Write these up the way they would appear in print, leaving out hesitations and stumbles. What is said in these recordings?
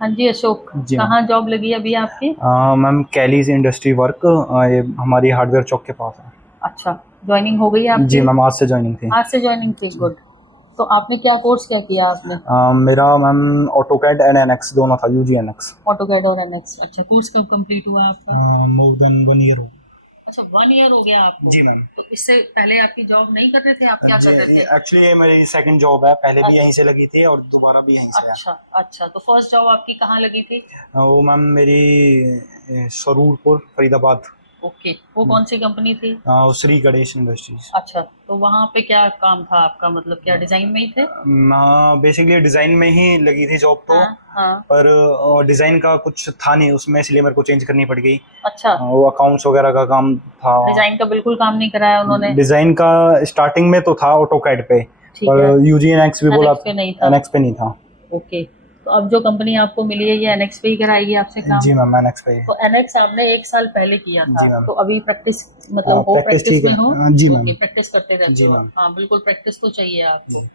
हाँ जी अशोक, जी मैम। कहाँ जॉब लगी अभी आपकी? मैम कैलीज इंडस्ट्री वर्क, ये हमारी हार्डवेयर चौक के पास है। अच्छा, ज्वाइनिंग हो गई जी आपकी? मैम, आज से ज्वाइनिंग थी। आज से ज्वाइनिंग थी, जी। गुड। तो आपने क्या कोर्स क्या किया आपने? मेरा मैम ऑटोकैड एंड एनएक्स दोनों था, यूजी एनएक्स। ऑटोकैड और एनएक्स। अच्छा, कोर्स कब कंप्लीट हुआ आपका? मोर देन 1 ईयर हो। अच्छा, 1 ईयर हो गया आपको। जी मैम। तो इससे पहले आपकी जॉब नहीं कर रहे थे, आप क्या जी, कर रहे थे? एक्चुअली ये मेरी सेकंड जॉब है, पहले भी यहीं अच्छा। से लगी थी और दोबारा भी यहीं से है। अच्छा। अच्छा, तो फर्स्ट जॉब आपकी कहाँ लगी थी? वो मैम मेरी सरूरपुर फरीदाबाद ओके, वो में। कौन सी कंपनी थी? श्री गणेश इंडस्ट्रीज। अच्छा, तो वहाँ पे क्या काम था आपका, मतलब क्या डिजाइन में ही थे? बेसिकली डिज़ाइन में ही लगी थी जॉब तो, हाँ। हाँ। पर डिज़ाइन का कुछ था नहीं उसमें, इसलिए मेरे को चेंज करनी पड़ गई। अच्छा, वो अकाउंट्स वगैरह का काम था वहाँ। डिजाइन का बिल्कुल काम नहीं कराया उन्होंने? डिज़ाइन का स्टार्टिंग में तो था ऑटोकैड पे, ठीक पर है। यूजी एनएक्स भी बोला एनएक्स पे था, नहीं था? एनएक्स पे नहीं था। ओके, तो अब जो कंपनी आपको मिली है ये एनएक्स पे ही कराएगी आपसे काम? जी मैम, एनएक्स पे ही। तो एनएक्स आपने 1 साल पहले किया था, जी मैम। तो अभी प्रैक्टिस, मतलब हो प्रैक्टिस प्रैक्टिस ठीक में है। हो? जी ओके, मैम। प्रैक्टिस करते रहते जी हो आप। मैम। हाँ बिल्कुल, प्रैक्टिस तो चाहिए आपको। जी।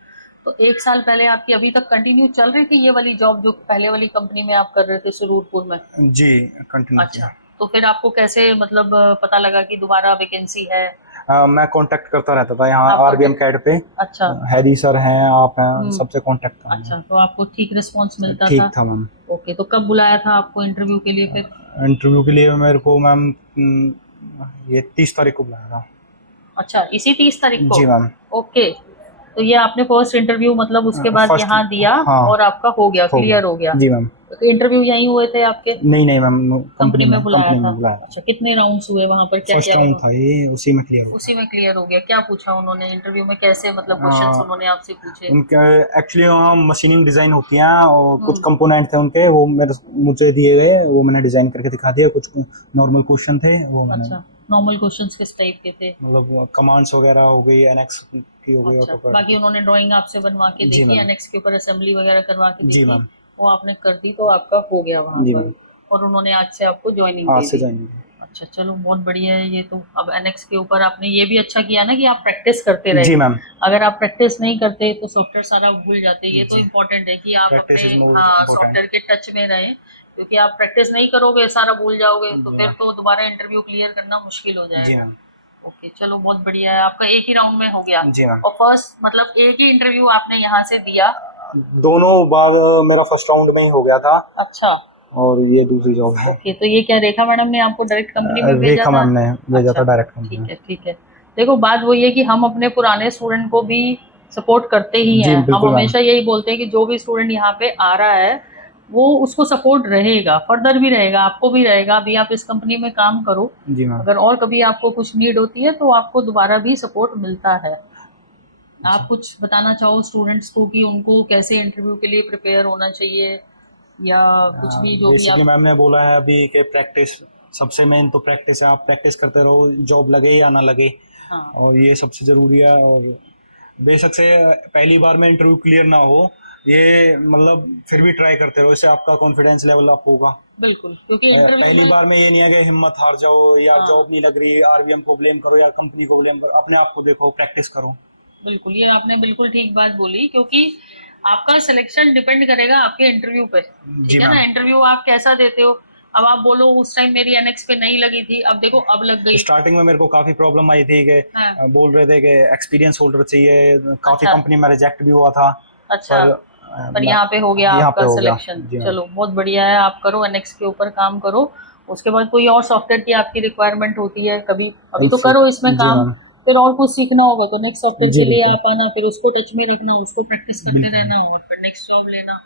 तो 1 साल पहले आपकी अभी तक कंटिन्यू चल रही थी ये वाली जॉब जो पहले वाली कंपनी में आप कर रहे थे सुरूरपुर में? जी, कंटिन्यू अच्छा, किया। तो फिर आपको कैसे मतलब पता लगा कि दोबारा वैकेंसी है? मैं कांटेक्ट करता रहता था यहाँ आप आरबीएम कांटेक्ट। कैड पे। अच्छा। हैरी सर हैं, आप हैं, हम्म। सबसे कांटेक्ट था मैंने। अच्छा, तो आपको ठीक रिस्पॉन्स मिलता था? ठीक था मैम। ओके, तो कब बुलाया था आपको इंटरव्यू के लिए फिर? इंटरव्यू के लिए मेरे को मैम ये 30 तारीख को बुलाया था। अच्छा, इसी 30 तारीख को? जी मैम। ओके, तो ये आपने फर्स्ट इंटरव्यू मतलब उसके बाद फर्स्ट। यहाँ दिया हाँ, और आपका हो गया, हो गया। क्लियर हो गया? जी मैम। तो इंटरव्यू यहीं हुए थे आपके? नहीं नहीं मैम, कंपनी में बुलाया कंपनी था? में बुलाया था। अच्छा, कितने राउंड्स हुए वहां पर, क्या फर्स्ट क्या राउंड उन्होंने? था ये, उसी में क्लियर हो उसी में क्लियर हो गया? क्या पूछा उन्होंने इंटरव्यू में, कैसे मतलब क्वेश्चंस गया। उन्होंने आपसे पूछे? उनके एक्चुअली वहाँ मशीनिंग डिज़ाइन होती है और कुछ हम्म। कंपोनेंट थे उनके, वो मेरे मुझे दिए गए, वो मैंने डिज़ाइन करके दिखा दिया। कुछ नॉर्मल क्वेश्चन थे वो मैंने, अच्छा, नॉर्मल क्वेश्चंस किस टाइप के थे? मतलब कमांड्स वगैरह हो गई, एनएक्स की हो गई, अच्छा, ऑटोकैड बाकी की। उन्होंने ड्राइंग आपसे बनवा के जी देखी, मैम। एनएक्स के ऊपर असेंबली वगैरह करवा के जी देखी? मैम। वो आपने कर दी तो आपका हो गया वहां जी पर? मैम। और उन्होंने आज से आपको ज्वाइनिंग आज दे से दी? ज्वाइन। अच्छा, चलो बहुत बढ़िया है ये तो। अब एनएक्स के ऊपर आपने ये भी अच्छा किया ना कि आप प्रैक्टिस करते रहे। जी मैम। अगर आप प्रैक्टिस नहीं करते तो सॉफ्टवेयर सारा भूल जाते। ये तो जी, इम्पोर्टेंट है कि आप अपने, प्रैक्टिस इज मोर हाँ, इम्पोर्टेंट। सॉफ्टवेयर के टच में रहें। क्योंकि आप प्रैक्टिस नहीं करोगे, सारा भूल जाओगे, तो जी फिर मैम। तो दोबारा इंटरव्यू क्लियर करना मुश्किल हो जी जाएगा। मैम। ओके, चलो बहुत बढ़िया है, आपका एक ही राउंड में हो गया। जी मैम। और फर्स्ट मतलब एक ही इंटरव्यू आपने यहाँ से दिया? दोनों बार मेरा फर्स्ट राउंड में ही हो गया था, अच्छा। और ये दूसरी जॉब है। ओके, तो ये क्या रेखा मैडम ने आपको डायरेक्ट कंपनी में भेजा रेखा था? मैम ने भेजा अच्छा, था डायरेक्ट कंपनी ठीक में। है ठीक है। देखो बात वही है कि हम अपने पुराने स्टूडेंट को भी सपोर्ट करते ही जी हैं। हम बिल्कुल मैम। हमेशा यही बोलते हैं कि जो भी स्टूडेंट यहाँ पे आ रहा है वो उसको सपोर्ट रहेगा, फर्दर भी रहेगा, आपको भी रहेगा। अभी आप इस कंपनी में काम करो, जी मैम। अगर और कभी आपको कुछ नीड होती है तो आपको दोबारा भी सपोर्ट मिलता है। आप जी। कुछ बताना चाहो स्टूडेंट्स को कि उनको कैसे इंटरव्यू के लिए प्रिपेयर होना चाहिए, या कुछ भी जो भी बेसिकली आप। मैम ने बोला है अभी कि प्रैक्टिस सबसे मेन तो प्रैक्टिस है। आप प्रैक्टिस करते रहो, जॉब लगे या ना लगे, हाँ और ये सबसे ज़रूरी है। और बेशक से पहली बार में इंटरव्यू क्लियर ना हो, ये मतलब फिर भी ट्राई करते रहो, इससे आपका कॉन्फिडेंस लेवल अप होगा। बिल्कुल, क्योंकि इंटरव्यू पहली में। बार में ये नहीं है कि हिम्मत हार जाओ या हाँ जॉब नहीं लग रही आरबीएम को ब्लेम करो या कंपनी को ब्लेम करो, अपने आप को देखो, प्रैक्टिस करो। बिल्कुल, ये आपने बिल्कुल ठीक बात बोली, क्योंकि आपका सिलेक्शन डिपेंड करेगा आपके इंटरव्यू पे। जी ठीक है ना, मैम। इंटरव्यू आप कैसा देते हो। अब आप बोलो उस टाइम मेरी एनएक्स पे नहीं लगी थी, अब देखो अब लग गई। स्टार्टिंग में मेरे को काफ़ी प्रॉब्लम आई थी कि हाँ। बोल रहे थे कि एक्सपीरियंस होल्डर चाहिए, काफ़ी अच्छा। कंपनी में रिजेक्ट भी हुआ था। अच्छा, पर पर मैं यहाँ पे हो गया यहाँ पे आपका हो गया। सिलेक्शन। जी मैम। चलो बहुत बढ़िया है, आप करो एनएक्स के ऊपर काम करो। उसके बाद कोई और सॉफ्टवेयर की आपकी रिक्वायरमेंट होती है कभी, अभी तो करो इसमें जी काम। मैम। फिर और कुछ सीखना होगा तो नेक्स्ट सॉफ्टवेयर जी के लिए बिल्कुल। आप आना, फिर उसको टच में रखना, उसको प्रैक्टिस करते बिल्कुल। रहना और फिर नेक्स्ट जॉब लेना।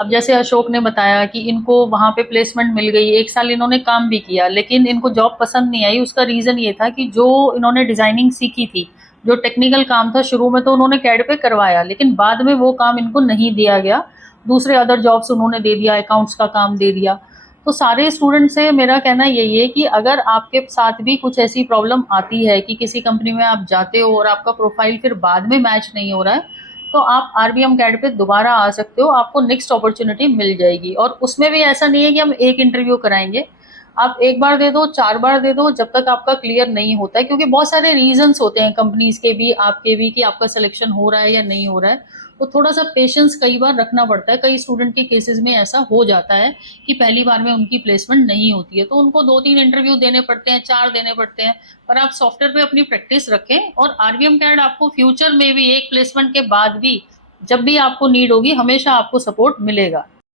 अब जैसे अशोक ने बताया कि इनको वहां पे प्लेसमेंट मिल गई, 1 साल इन्होंने काम भी किया, लेकिन इनको जॉब पसंद नहीं आई। उसका रीजन ये था कि जो इन्होंने डिजाइनिंग सीखी थी, जो टेक्निकल काम था, शुरू में तो उन्होंने कैड पे करवाया, लेकिन बाद में वो काम इनको नहीं दिया गया। दूसरे अदर जॉब्स उन्होंने दे दिया, अकाउंट्स का काम दे दिया। तो सारे स्टूडेंट से मेरा कहना यही है कि अगर आपके साथ भी कुछ ऐसी प्रॉब्लम आती है कि किसी कंपनी में आप जाते हो और आपका प्रोफाइल फिर बाद में मैच नहीं हो रहा है, तो आप आरबीएम कैड पे दोबारा आ सकते हो, आपको नेक्स्ट अपॉर्चुनिटी मिल जाएगी। और उसमें भी ऐसा नहीं है कि हम एक इंटरव्यू कराएंगे, आप एक बार दे दो, 4 बार दे दो, जब तक आपका क्लियर नहीं होता है, क्योंकि बहुत सारे रीजंस होते हैं कंपनीज के भी, आपके भी, कि आपका सिलेक्शन हो रहा है या नहीं हो रहा है। तो थोड़ा सा पेशेंस कई बार रखना पड़ता है। कई स्टूडेंट के केसेस में ऐसा हो जाता है कि पहली बार में उनकी प्लेसमेंट नहीं होती है, तो उनको 2-3 इंटरव्यू देने पड़ते हैं, 4 देने पड़ते हैं। पर आप सॉफ्टवेयर पे अपनी प्रैक्टिस रखें और आरबीएम कैड आपको फ्यूचर में भी एक प्लेसमेंट के बाद भी जब भी आपको नीड होगी हमेशा आपको सपोर्ट मिलेगा।